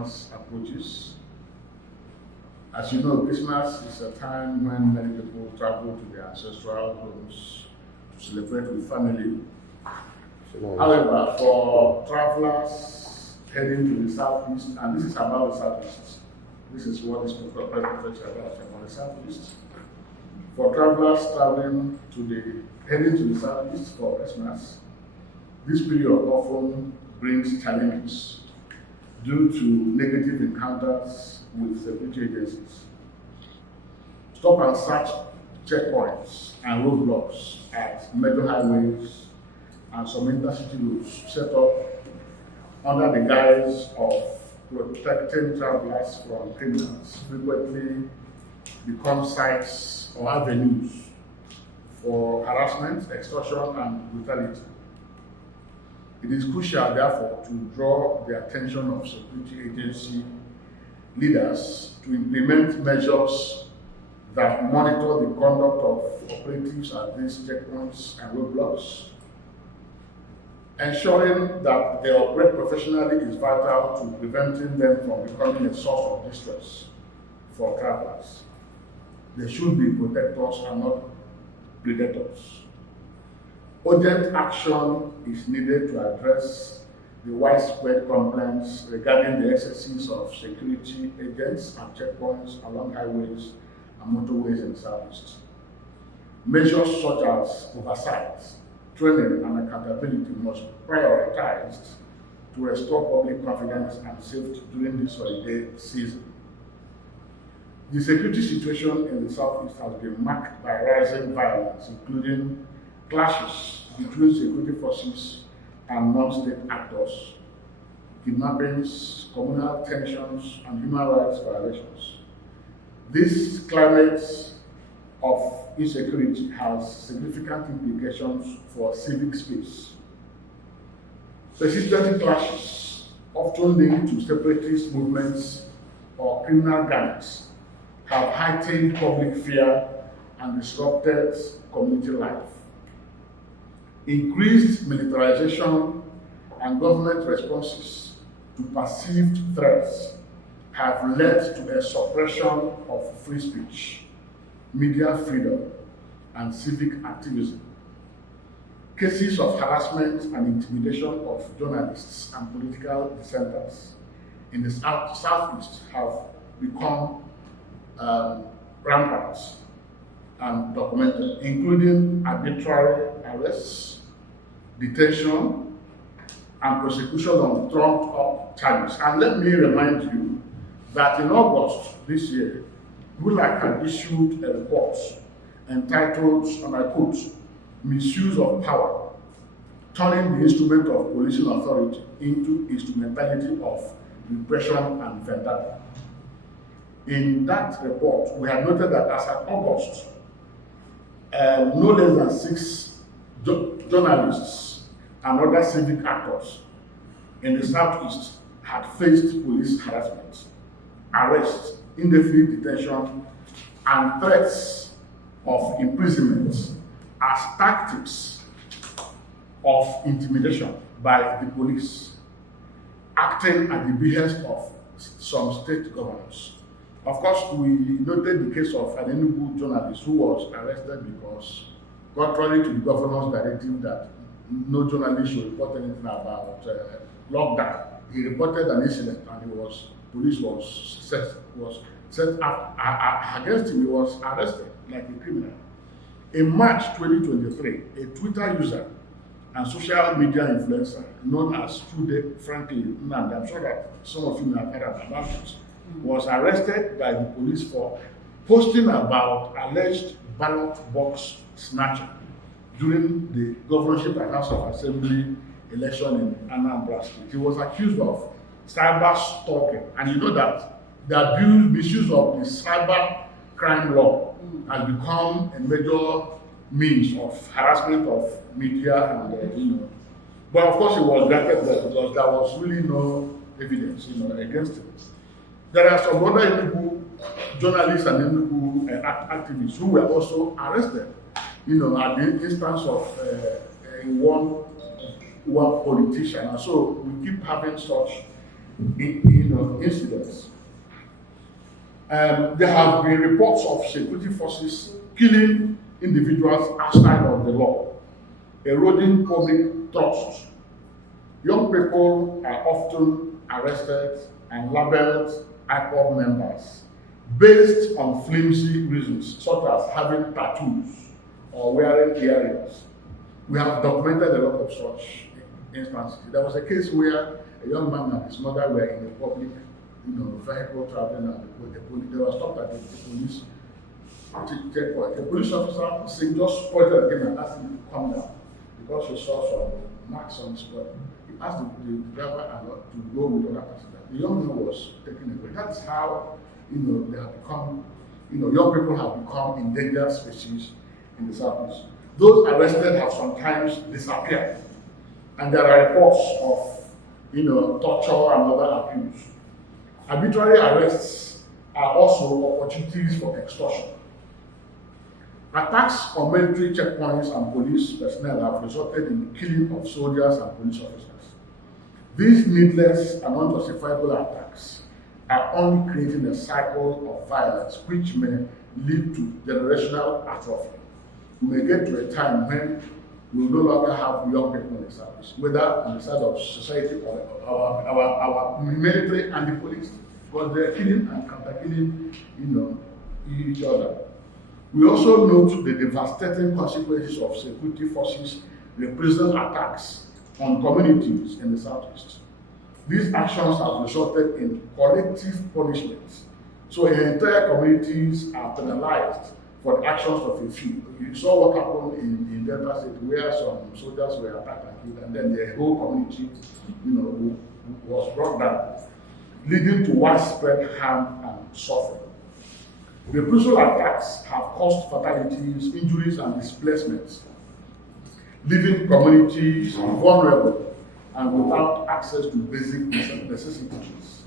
Christmas approaches. As you know, Christmas is a time when many people travel to their ancestral homes to celebrate with family. However, for travelers heading to the southeast, and this is about the southeast, this is what this presentation is about the southeast. For travelers heading to the southeast for Christmas, this period often brings challenges due to negative encounters with security agencies. Stop and search checkpoints and roadblocks at major highways and some intercity routes set up under the guise of protecting travelers from criminals frequently become sites or avenues for harassment, extortion, and brutality. It is crucial, therefore, to draw the attention of security agency leaders to implement measures that monitor the conduct of operatives at these checkpoints and roadblocks. Ensuring that they operate professionally is vital to preventing them from becoming a source of distress for travelers. They should be protectors and not predators. Urgent action is needed to address the widespread complaints regarding the excesses of security agents and checkpoints along highways and motorways in the southeast. Measures such as oversight, training, and accountability must be prioritized to restore public confidence and safety during this holiday season. The security situation in the southeast has been marked by rising violence, including clashes between security forces and non-state actors, kidnappings, communal tensions, and human rights violations. This climate of insecurity has significant implications for civic space. Persistent clashes, often linked to separatist movements or criminal gangs, have heightened public fear and disrupted community life. Increased militarization and government responses to perceived threats have led to a suppression of free speech, media freedom, and civic activism. Cases of harassment and intimidation of journalists and political dissenters in the southeast have become rampant and documented, including arbitrary arrests, detention, and prosecution on trumped-up charges. And let me remind you that in August this year, RULAAC had issued a report entitled, and I quote, "Misuse of Power, Turning the Instrument of Policing Authority into Instrumentality of Repression and Vendetta." In that report, we had noted that as of August, no less than 6 journalists and other civic actors in the southeast had faced police harassment, arrest, indefinite detention, and threats of imprisonment as tactics of intimidation by the police, acting at the behest of some state governors. Of course, we noted the case of an Enugu journalist who was arrested because, contrary to the governor's directive that no journalist should report anything about lockdown, he reported an incident and police was set up against him. He was arrested like a criminal. In March 2023, a Twitter user and social media influencer known as Trude Franklin, and I'm sure that some of you may have heard about it, was arrested by the police for posting about alleged ballot box snatching during the governorship and House of Assembly election in Anambra State. He was accused of cyber stalking, and you know that the misuse of the cyber crime law has become a major means of harassment of media and But of course, it was granted that because there was really no evidence against it. There are some other Enugu journalists and Enugu activists who were also arrested, at the instance of one politician. And so we keep having such, incidents. There have been reports of security forces killing individuals outside of the law, eroding public trust. Young people are often arrested and labeled IPOB members based on flimsy reasons, such as having tattoos or wearing earrings. We have documented a lot of such instances. There was a case where a young man and his mother were in a public vehicle traveling, and they were stopped at the police checkpoint. The police officer just pointed at him and asked him to come down because he saw some marks on his body. He asked the driver to go with other passengers. The young man was taken away. That is how they have become, young people have become endangered species in the Southeast. Those arrested have sometimes disappeared, and there are reports of torture and other abuse. Arbitrary arrests are also opportunities for extortion. Attacks on military checkpoints and police personnel have resulted in the killing of soldiers and police officers. These needless and unjustifiable attacks are only creating a cycle of violence which may lead to generational atrophy. We may get to a time when we will no longer have young people in the service, whether on the side of society or our military and the police, because they are killing and counter-killing, each other. We also note the devastating consequences of security forces' reprisal attacks on communities in the Southeast. These actions have resulted in collective punishments, so entire communities are penalized for the actions of a few. You saw what happened in Delta State, where some soldiers were attacked and killed, and then the whole community, was brought down, leading to widespread harm and suffering. Reprisal attacks have caused fatalities, injuries, and displacements, leaving communities vulnerable and without access to basic necessities.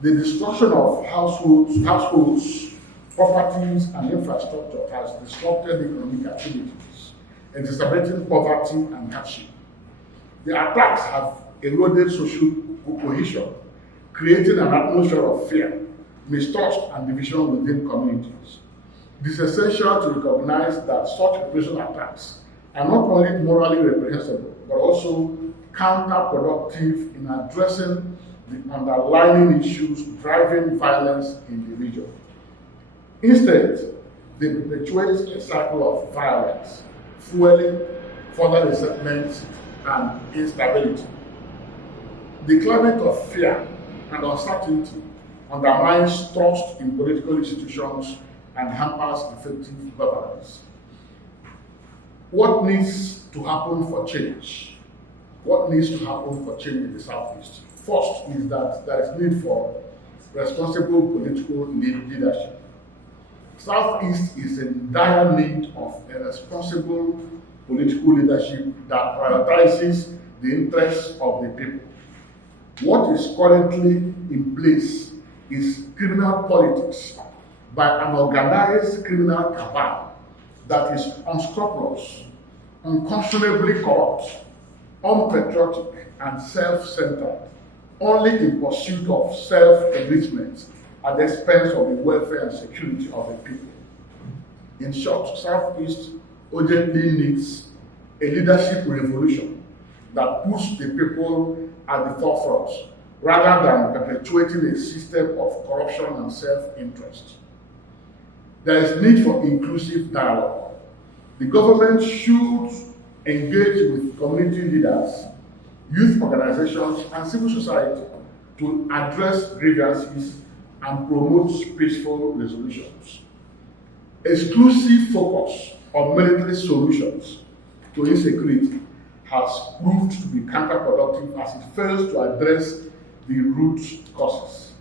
The destruction of households, properties, and infrastructure has disrupted economic activities, exacerbating poverty and hardship. The attacks have eroded social cohesion, creating an atmosphere of fear, mistrust, and division within communities. It is essential to recognize that such reprisal attacks are not only morally reprehensible, but also counterproductive in addressing the underlying issues driving violence in the region. Instead, they perpetuate a cycle of violence, fueling further resentment and instability. The climate of fear and uncertainty undermines trust in political institutions and hampers effective governance. What needs to happen for change? What needs to happen for change in the Southeast? First is that there is need for responsible political leadership. Southeast is in dire need of a responsible political leadership that prioritizes the interests of the people. What is currently in place is criminal politics by an organized criminal cabal that is unscrupulous, unconscionably corrupt, unpatriotic, and self-centered, only in pursuit of self-enrichment at the expense of the welfare and security of the people. In short, Southeast urgently needs a leadership revolution that puts the people at the forefront, rather than perpetuating a system of corruption and self-interest. There is need for inclusive dialogue. The government should engage with community leaders, youth organizations, and civil society to address grievances and promote peaceful resolutions. Exclusive focus on military solutions to insecurity has proved to be counterproductive as it fails to address the root causes.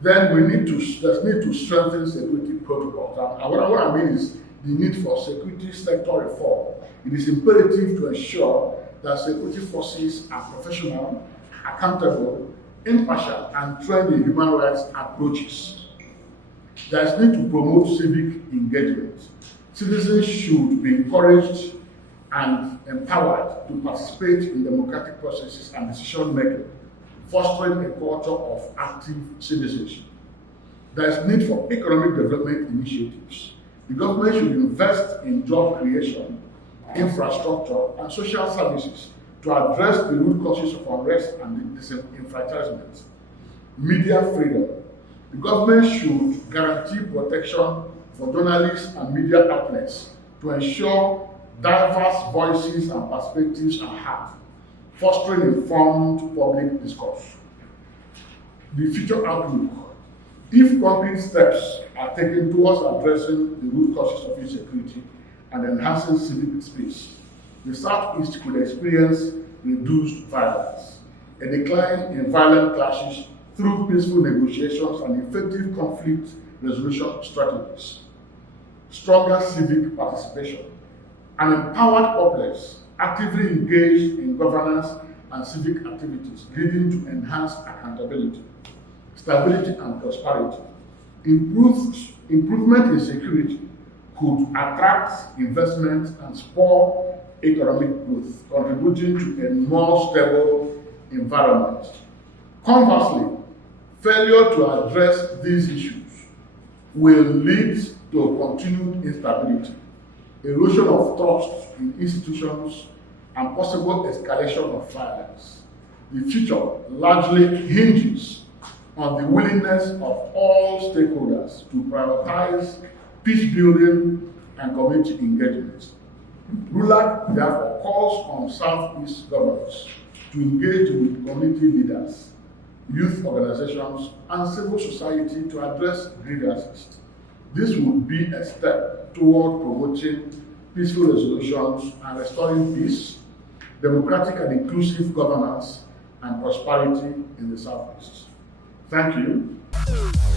Then there's need to strengthen security protocols. And what I mean is the need for security sector reform. It is imperative to ensure that security forces are professional, accountable, impartial, and trained in human rights approaches. There is need to promote civic engagement. Citizens should be encouraged and empowered to participate in democratic processes and decision making fostering a culture of active citizenship. There is need for economic development initiatives. The government should invest in job creation, infrastructure, and social services to address the root causes of unrest and disenfranchisement. Media freedom. The government should guarantee protection for journalists and media outlets to ensure diverse voices and perspectives are heard, fostering informed public discourse. The future outlook. If concrete steps are taken towards addressing the root causes of insecurity and enhancing civic space, the Southeast could experience reduced violence, a decline in violent clashes through peaceful negotiations and effective conflict resolution strategies, stronger civic participation, an empowered populace actively engaged in governance and civic activities, leading to enhanced accountability, stability and prosperity. Improvement in security could attract investment and spur economic growth, contributing to a more stable environment. Conversely, failure to address these issues will lead to continued instability, erosion of trust in institutions, and possible escalation of violence. The future largely hinges on the willingness of all stakeholders to prioritize peace building and community engagement. RULAAC therefore calls on Southeast governments to engage with community leaders, youth organizations, and civil society to address grievances. This would be a step toward promoting peaceful resolutions and restoring peace, democratic and inclusive governance, and prosperity in the Southeast. Thank you.